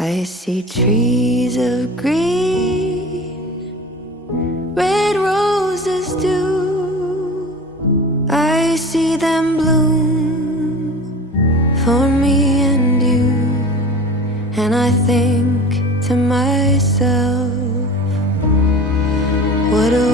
I see trees of green, red roses too. I see them bloom for me and you. And I think to myself, what a